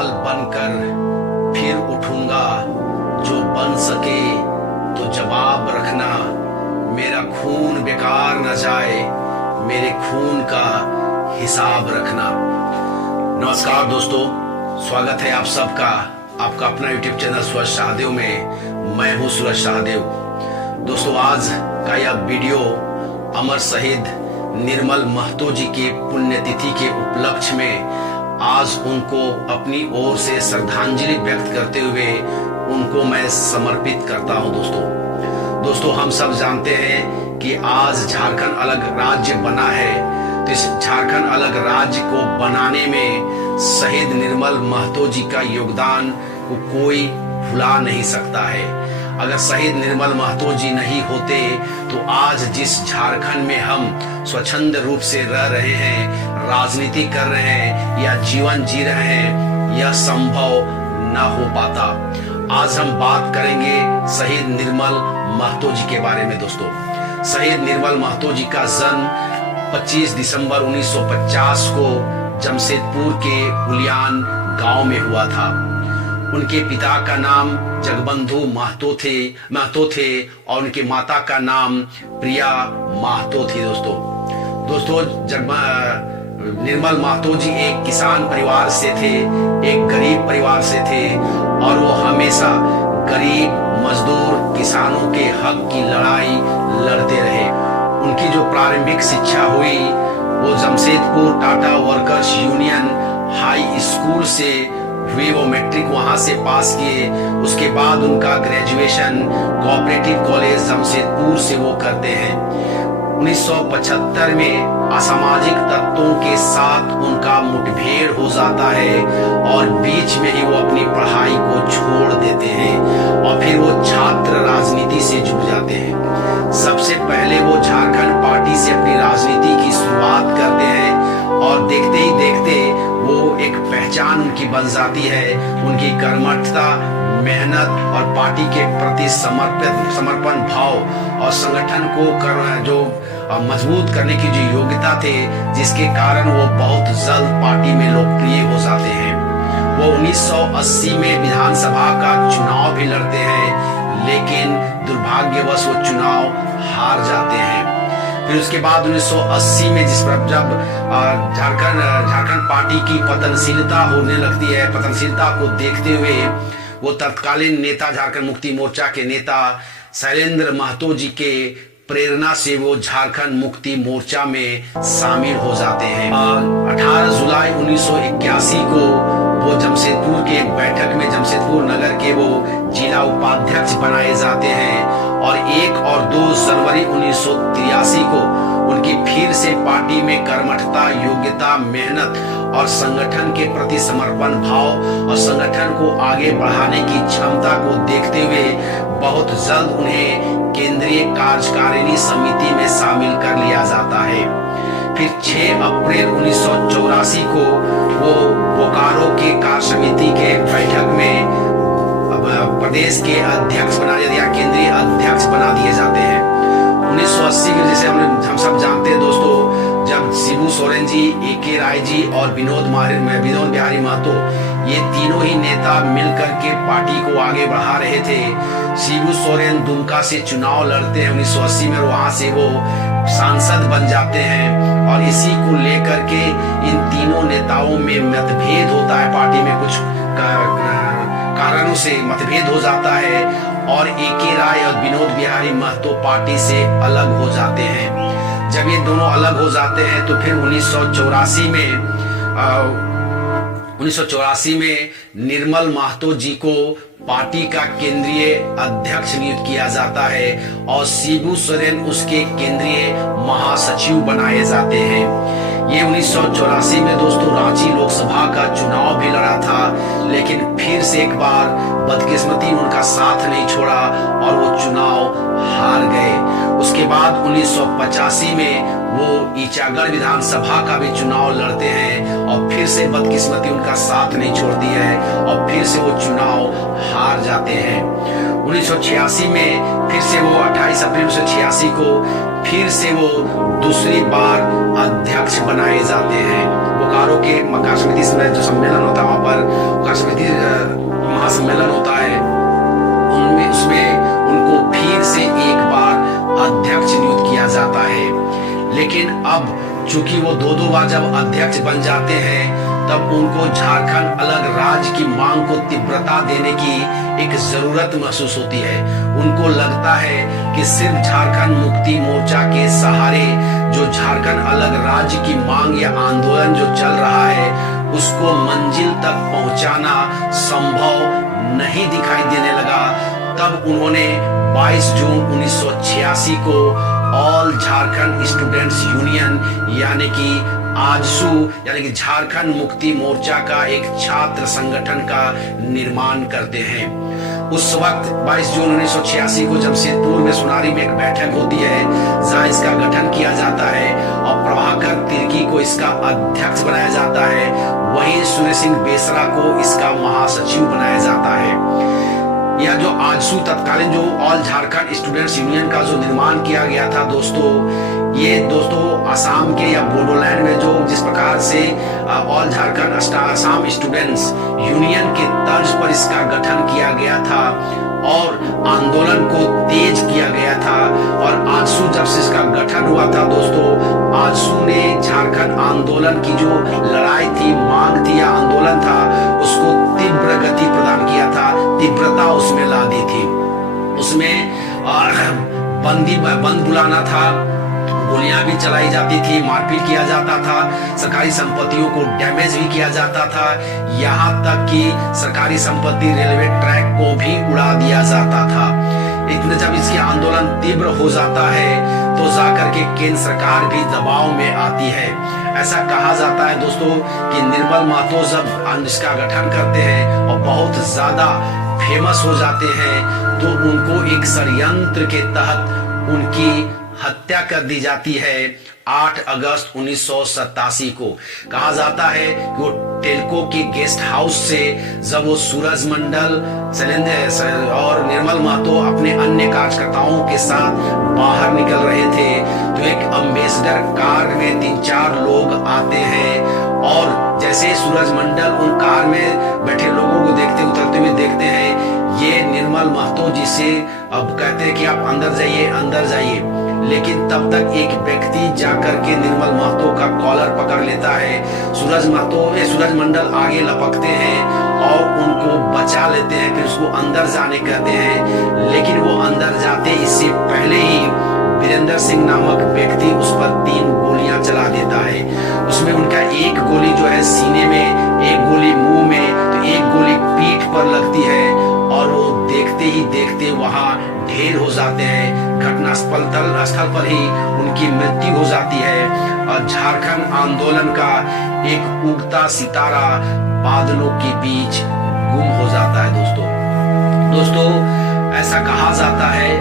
मिसाल बनकर फिर उठूंगा, जो बन सके तो जवाब रखना, मेरा खून बेकार न जाए, मेरे खून का हिसाब रखना। नमस्कार दोस्तों, स्वागत है आप सबका आपका अपना यूट्यूब चैनल सूरज शाहदेव में। मैं हूं सूरज शाहदेव। दोस्तों, आज का यह वीडियो अमर शहीद निर्मल महतो जी के पुण्यतिथि के उपलक्ष्य में आज उनको अपनी ओर से श्रद्धांजलि व्यक्त करते हुए उनको मैं समर्पित करता हूं। दोस्तों, हम सब जानते हैं कि आज झारखंड अलग राज्य बना है, तो इस झारखंड अलग राज्य को बनाने में शहीद निर्मल महतो जी का योगदान को कोई भुला नहीं सकता है। अगर शहीद निर्मल महतो जी नहीं होते तो आज जिस झारखंड में हम स्वच्छंद रूप से रह रहे हैं, राजनीति कर रहे हैं या जीवन जी रहे हैं, यह संभव न हो पाता। आज हम बात करेंगे शहीद निर्मल महतो जी के बारे में। दोस्तों, शहीद निर्मल महतो जी का जन्म 25 दिसंबर 1950 को जमशेदपुर के उलियान गांव में हुआ था। उनके पिता का नाम जगबंधु महतो थे और उनके माता का नाम प्रिया महतो थी। दोस्तों, निर्मल महतो जी एक किसान परिवार से थे, एक गरीब परिवार से थे और वो हमेशा गरीब मजदूर किसानों के हक की लड़ाई लड़ते रहे। उनकी जो प्रारंभिक शिक्षा हुई वो Jamshedpur Tata workers union high school से हुई। वो मैट्रिक वहां से पास किए। उसके बाद उनका ग्रेजुएशन कोऑपरेटिव कॉलेज जमशेदपुर से वो करते हैं। 1975 में असामाजिक तत्वों के साथ उनका मुठभेड़ हो जाता है और बीच में ही वो अपनी पढ़ाई को छोड़ देते हैं और फिर वो छात्र राजनीति से जुड़ जाते हैं। सबसे पहले वो झारखंड पार्टी से अपनी राजनीति की शुरुआत करते हैं और देखते ही देखते वो एक पहचान उनकी बन जाती है। उनकी कर्मठता, मेहनत और पार्टी के प्रति समर्पण भाव और संगठन को जो मजबूत करने की जो योग्यता थे, जिसके कारण वो बहुत जल्द पार्टी में लोकप्रिय हो जाते हैं। वो 1980 में विधानसभा का चुनाव भी लड़ते हैं, लेकिन दुर्भाग्यवश वो चुनाव हार जाते हैं। फिर उसके बाद 1980 में जब झारखंड पार्टी की पतनशीलता होने लगती है, पतनशीलता को देखते हुए वो तत्कालीन नेता, झारखंड मुक्ति मोर्चा के नेता शैलेंद्र महतो जी के प्रेरणा से वो झारखंड मुक्ति मोर्चा में शामिल हो जाते हैं। 18 जुलाई 1981 को वो जमशेदपुर के एक बैठक में जमशेदपुर नगर के वो जिला उपाध्यक्ष बनाए जाते हैं और 1 और 2 जनवरी 1983 को उनकी फिर से पार्टी में कर्मठता, योग्यता, मेहनत और संगठन के प्रति समर्पण भाव और संगठन को आगे बढ़ाने की क्षमता को देखते हुए बहुत जल्द उन्हें केंद्रीय कार्यकारिणी समिति में शामिल कर लिया जाता है। फिर 6 अप्रैल 1984 को वो बोकारो के कार्य समिति के बैठक में प्रदेश के अध्यक्ष बना दिया, केंद्रीय अध्यक्ष बना दिए जाते हैं। 1980 के जैसे हम सब जानते हैं दोस्तों, जब शिबू सोरेन जी, ए.के. राय जी और विनोद बिहारी महतो, ये तीनों ही नेता मिलकर के पार्टी को आगे बढ़ा रहे थे। शिबू सोरेन दुमका से चुनाव लड़ते हैं 1980 में, वहां से वो सांसद बन जाते हैं और इसी को लेकर के इन तीनों नेताओं में मतभेद होता है। पार्टी में कुछ कारणों से मतभेद हो जाता है और ए.के. राय और विनोद बिहारी महतो पार्टी से अलग हो जाते हैं। जब ये दोनों अलग हो जाते हैं तो फिर 1984 में निर्मल महतो जी को पार्टी का केंद्रीय अध्यक्ष नियुक्त किया जाता है और शिबू सोरेन उसके केंद्रीय महासचिव बनाए जाते हैं। ये 1984 में दोस्तों रांची लोकसभा का चुनाव भी लड़ा था, लेकिन फिर से एक बार बदकिस्मती ने उनका साथ नहीं छोड़ा और वो चुनाव हार गए। उसके बाद 1985 में वो ईचागढ़ विधानसभा का भी चुनाव लड़ते हैं और फिर से बदकिस्मती उनका साथ नहीं छोड़ती है और फिर से वो चुनाव हार जाते हैं। 1986 में फिर से वो 28 अप्रैल 1986 को फिर से वो दूसरी बार अध्यक्ष बनाए जाते हैं। बोकारो के मकर समिति में जो सम्मेलन होता है, वहां पर मकर समिति महासम्मेलन होता है, उनमें उसमें उनको फिर से एक बार अध्यक्ष नियुक्त किया जाता है। लेकिन अब चूंकि वो दो बार जब अध्यक्ष बन जाते हैं, तब उनको झारखंड अलग राज्य की मांग को तीव्रता देने की एक जरूरत महसूस होती है। उनको लगता है कि सिर्फ झारखंड मुक्ति मोर्चा के सहारे जो झारखंड अलग राज्य की मांग या आंदोलन जो चल रहा है, उसको मंजिल तक पहुंचाना संभव नहीं दिखाई देने लगा। तब उन्होंने 22 जून 1986 को ऑल झारखंड स्टूडेंट्स यूनियन यानी कि आजसू यानी कि झारखंड मुक्ति मोर्चा का एक छात्र संगठन का निर्माण करते हैं। उस वक्त 22 जून 1986 को जमशेदपुर में सुनारी में एक बैठक होती है, जहां इसका गठन किया जाता है और प्रभाकर तिर्की को इसका अध्यक्ष बनाया जाता है। वहीं सूर्य सिंह बेसरा को इसका महासचिव बनाया जाता है। यह जो आजसू तत्कालीन जो ऑल झारखंड स्टूडेंट्स यूनियन का जो निर्माण किया गया था दोस्तों, ये दोस्तों असम के या बोडोलैंड में जो जिस प्रकार से all Jharkhand Assam students union के तर्ज पर इसका गठन किया गया था और आंदोलन को तेज किया गया था। और आजसू जब से इसका गठन हुआ था दोस्तों, आजसू ने झारखंड आंदोलन की जो लड़ाई थी, मांग थी या आंदोलन था, उसको तीव्र गति प्रदान किया था, तीव्रता उसमें ला दी थी। उसमें बंद बुलाना था, गोलियां भी चलाई जाती थी, मारपीट किया जाता था, सरकारी संपत्तियों को डैमेज भी किया जाता था, यहाँ तक कि सरकारी संपत्ति रेलवे ट्रैक को भी उड़ा दिया जाता था। इतने जब इसकी आंदोलन तीव्र हो जाता है तो जाकर के केंद्र सरकार भी दबाव में आती है। ऐसा कहा जाता है दोस्तों कि निर्मल महतो जब इसका गठन करते हैं और बहुत ज्यादा फेमस हो जाते हैं, तो उनको एक षड्यंत्र के तहत उनकी हत्या कर दी जाती है 8 अगस्त 1987 को। कहा जाता है कि वो टेल्को के गेस्ट हाउस से जब वो सूरज मंडल और निर्मल महतो अपने अन्य कार्यकर्ताओं के साथ बाहर निकल रहे थे, तो एक अम्बेसडर कार में 3-4 लोग आते हैं और जैसे सूरज मंडल उन कार में बैठे लोगों को देखते उतरते हुए देखते हैं, ये निर्मल महतो जी से अब कहते हैं कि आप अंदर जाइए, अंदर जाइए। लेकिन तब तक एक व्यक्ति जाकर के निर्मल महतो का कॉलर पकड़ लेता है। सूरज मंडल आगे लपकते हैं और उनको बचा लेते हैं, फिर उसको अंदर जाने कहते हैं। लेकिन वो अंदर जाते इससे पहले ही वीरेंद्र सिंह नामक व्यक्ति उस पर 3 गोलियां चला देता है। उसमें उनका एक गोली जो है सीने में, एक गोली मुंह में, तो एक गोली पीठ पर लगती है और वो देखते ही देखते वहां ढेर हो जाते हैं। घटना स्थल पर ही उनकी मृत्यु हो जाती है और झारखंड आंदोलन का एक उगता सितारा बादलों के बीच गुम हो जाता है। दोस्तों ऐसा कहा जाता है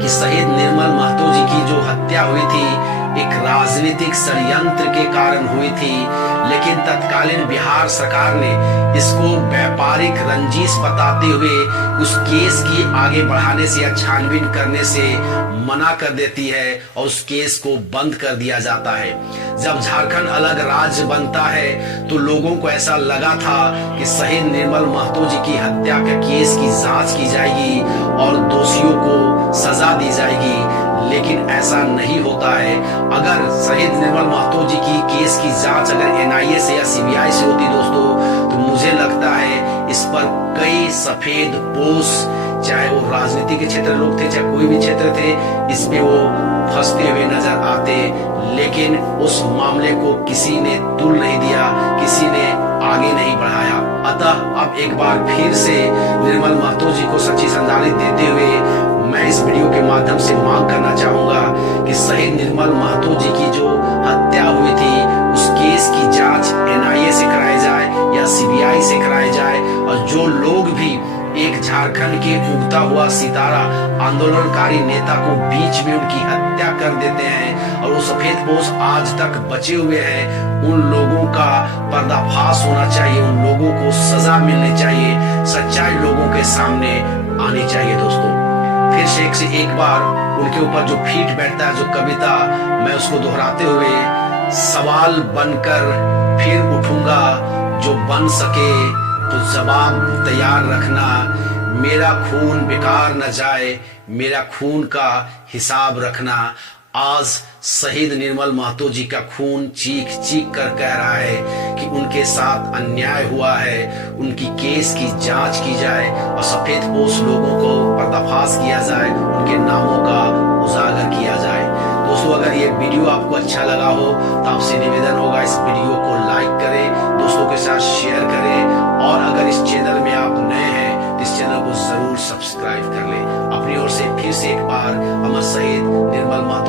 कि शहीद निर्मल महतो जी की जो हत्या हुई थी एक राजनीतिक षड्यंत्र के कारण हुई थी, लेकिन तत्कालीन बिहार सरकार ने इसको व्यापारिक रंजिश बताते हुए उस केस की आगे बढ़ाने से या छानबीन करने से मना कर देती है और उस केस को बंद कर दिया जाता है। जब झारखंड अलग राज्य बनता है तो लोगों को ऐसा लगा था कि शहीद निर्मल महतो जी की हत्या के केस की जांच की जाएगी और दोषियों को सजा दी जाएगी, लेकिन ऐसा नहीं होता है। अगर शहीद निर्मल महतो जी की केस की जांच अगर एनआईए से या सीबीआई से होती दोस्तों, तो मुझे लगता है इस पर कई सफेद पोश, चाहे वो राजनीति के क्षेत्र लोग थे चाहे कोई भी क्षेत्र थे, इस पे वो फंसते हुए नजर आते। लेकिन उस मामले को किसी ने तुल नहीं दिया, किसी ने आगे नहीं बढ़ाया। अतः अब एक बार फिर से निर्मल महतो जी को सच्ची श्रद्धांजलि देते हुए मैं इस वीडियो के माध्यम से मांग करना चाहूंगा कि शहीद निर्मल महतो जी की जो हत्या हुई थी उस केस की जांच एनआईए से कराई जाए या सीबीआई से कराई जाए, और जो लोग भी एक झारखंड के उगता हुआ सितारा आंदोलनकारी नेता को बीच में उनकी हत्या कर देते हैं और वो सफेद पोश आज तक बचे हुए हैं, उन लोगों का पर्दाफाश होना चाहिए, उन लोगों को सजा मिलनी चाहिए, सच्चाई लोगों के सामने आनी चाहिए दोस्तों। फिर से एक बार उनके ऊपर जो फीट बैठता है, जो कविता, मैं उसको दोहराते हुए, सवाल बनकर फिर उठूंगा, जो बन सके तो जवाब तैयार रखना, मेरा खून बेकार न जाए, मेरा खून का हिसाब रखना। आज शहीद निर्मल महतो जी का खून चीख चीख कर कह रहा है कि उनके साथ अन्याय हुआ है, उनकी केस की जांच की जाए और सफेदपोश लोगों को पर्दाफाश किया जाए, उनके नामों का उजागर किया जाए। दोस्तों, अगर ये वीडियो आपको अच्छा लगा हो तो आपसे निवेदन होगा, इस वीडियो को लाइक करें, दोस्तों के साथ शेयर करें, और अगर इस चैनल में आप नए हैं तो इस चैनल को जरूर सब्सक्राइब कर लें। अपनी ओर से फिर से एक बार अमर शहीद निर्मल महतो